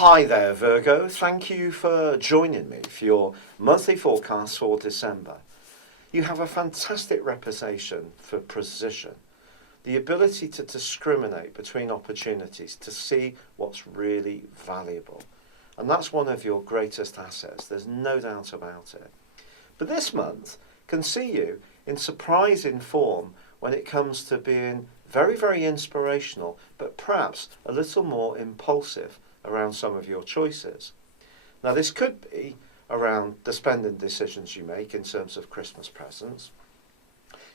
Hi there, Virgo. Thank you for joining me for your monthly forecast for December. You have a fantastic reputation for precision, the ability to discriminate between opportunities, to see what's really valuable. And that's one of your greatest assets, there's no doubt about it. But this month can see you in surprising form when it comes to being very, very inspirational, but perhaps a little more impulsive around some of your choices. Now, this could be around the spending decisions you make in terms of Christmas presents.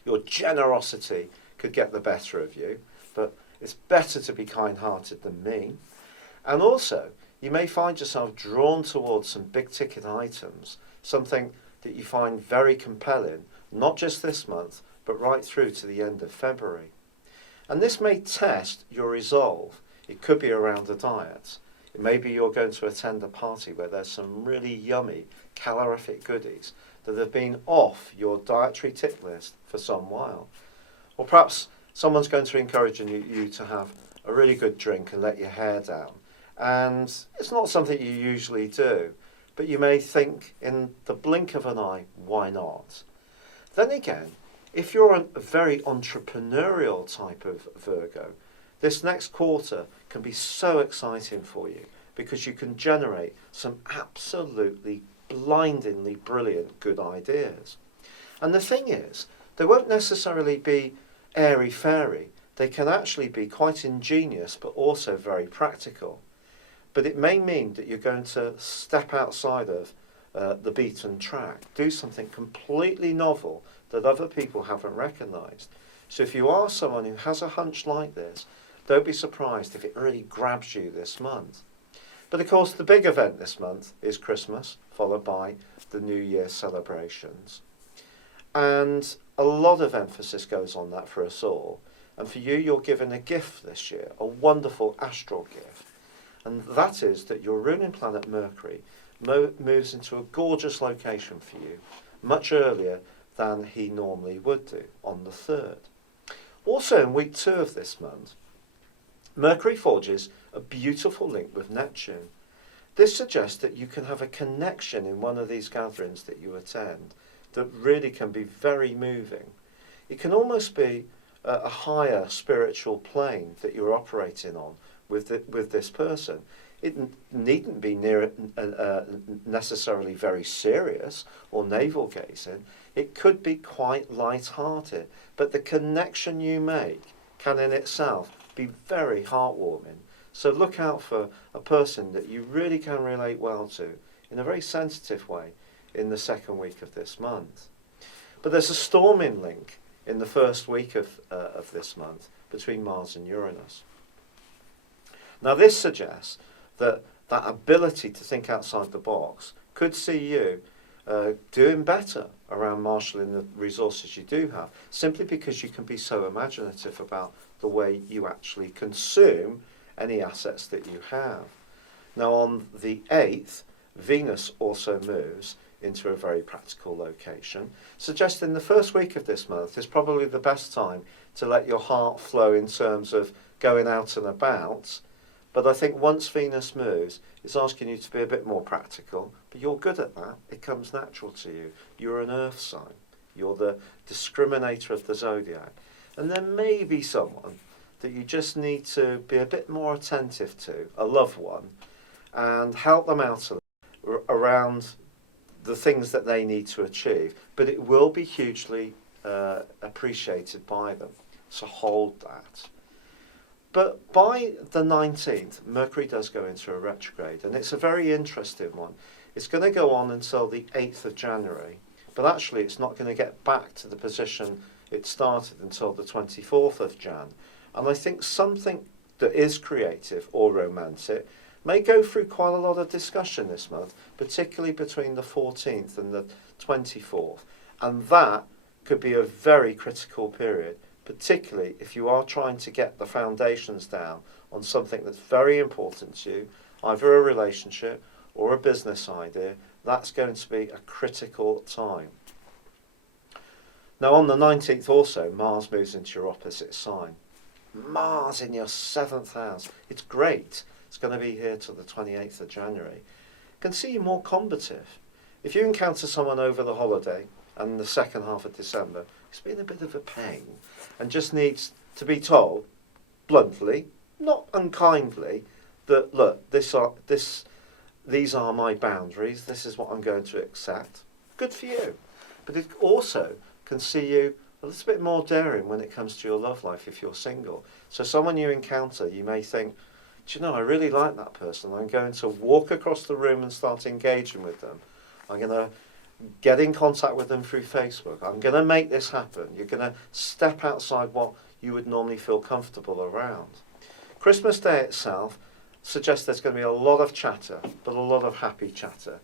Your generosity could get the better of you, but it's better to be kind-hearted than mean. And also, you may find yourself drawn towards some big ticket items, something that you find very compelling, not just this month, but right through to the end of February. And this may test your resolve. It could be around a diet. It may be you're going to attend a party where there's some really yummy calorific goodies that have been off your dietary tick list for some while. Or perhaps someone's going to encourage you to have a really good drink and let your hair down. And it's not something you usually do, but you may think in the blink of an eye, why not? Then again, if you're a very entrepreneurial type of Virgo, this next quarter can be so exciting for you because you can generate some absolutely blindingly brilliant good ideas. And the thing is, they won't necessarily be airy-fairy. They can actually be quite ingenious but also very practical. But it may mean that you're going to step outside of the beaten track, do something completely novel that other people haven't recognised. So if you are someone who has a hunch like this, don't be surprised if it really grabs you this month. But of course, the big event this month is Christmas, followed by the New Year celebrations. And a lot of emphasis goes on that for us all. And for you, you're given a gift this year, a wonderful astral gift. And that is that your ruling planet Mercury moves into a gorgeous location for you, much earlier than he normally would do, on the 3rd. Also in week 2 of this month, Mercury forges a beautiful link with Neptune. This suggests that you can have a connection in one of these gatherings that you attend that really can be very moving. It can almost be a higher spiritual plane that you're operating on with this person. It needn't be necessarily very serious or navel-gazing. It could be quite light-hearted, but the connection you make can in itself be very heartwarming. So look out for a person that you really can relate well to in a very sensitive way in the second week of this month. But there's a storming link in the first week of this month between Mars and Uranus. Now this suggests that ability to think outside the box could see you doing better around marshalling the resources you do have, simply because you can be so imaginative about the way you actually consume any assets that you have. Now on the 8th, Venus also moves into a very practical location, suggesting the first week of this month is probably the best time to let your heart flow in terms of going out and about. But I think once Venus moves, it's asking you to be a bit more practical, but you're good at that. It comes natural to you. You're an earth sign. You're the discriminator of the zodiac. And there may be someone that you just need to be a bit more attentive to, a loved one, and help them out around the things that they need to achieve. But it will be hugely appreciated by them. So hold that. But by the 19th, Mercury does go into a retrograde, and it's a very interesting one. It's going to go on until the 8th of January, but actually it's not going to get back to the position it started until the 24th of Jan. And I think something that is creative or romantic may go through quite a lot of discussion this month, particularly between the 14th and the 24th. And that could be a very critical period, particularly if you are trying to get the foundations down on something that's very important to you, either a relationship or a business idea. That's going to be a critical time. Now on the 19th also, Mars moves into your opposite sign. Mars in your 7th house. It's great. it's going to be here till the 28th of January, can see you more combative. If you encounter someone over the holiday and the second half of December, it's been a bit of a pain and just needs to be told bluntly, not unkindly, that look, these are my boundaries, this is what I'm going to accept. Good for you. But it also can see you a little bit more daring when it comes to your love life if you're single. So someone you encounter, you may think, do you know, I really like that person. I'm going to walk across the room and start engaging with them. I'm going to get in contact with them through Facebook. I'm going to make this happen. You're going to step outside what you would normally feel comfortable around. Christmas Day itself suggests there's going to be a lot of chatter, but a lot of happy chatter.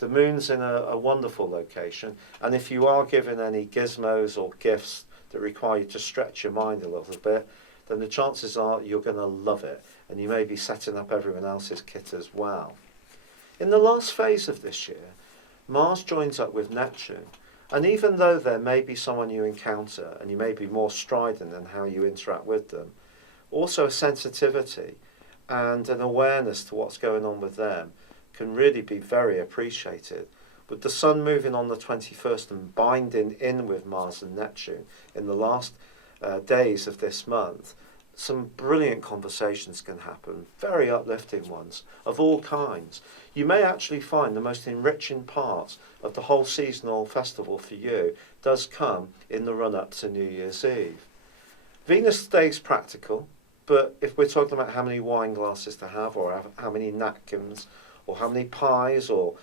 The moon's in a wonderful location, and if you are given any gizmos or gifts that require you to stretch your mind a little bit, then the chances are you're going to love it, and you may be setting up everyone else's kit as well. In the last phase of this year, Mars joins up with Neptune, and even though there may be someone you encounter, and you may be more strident in how you interact with them, also a sensitivity and an awareness to what's going on with them can really be very appreciated. With the Sun moving on the 21st and binding in with Mars and Neptune in the last days of this month, some brilliant conversations can happen, very uplifting ones, of all kinds. You may actually find the most enriching parts of the whole seasonal festival for you does come in the run-up to New Year's Eve. Venus stays practical, but if we're talking about how many wine glasses to have, or how many napkins, or how many pies, or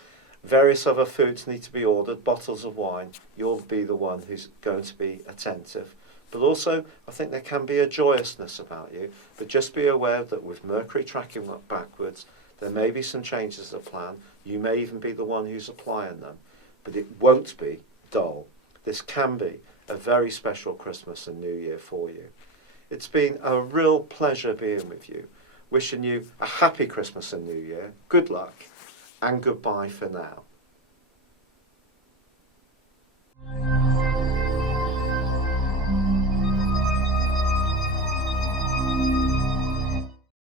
various other foods need to be ordered, bottles of wine, you'll be the one who's going to be attentive. But also, I think there can be a joyousness about you, but just be aware that with Mercury tracking backwards, there may be some changes of plan. You may even be the one who's applying them, but it won't be dull. This can be a very special Christmas and New Year for you. It's been a real pleasure being with you. Wishing you a happy Christmas and New Year, good luck, and goodbye for now.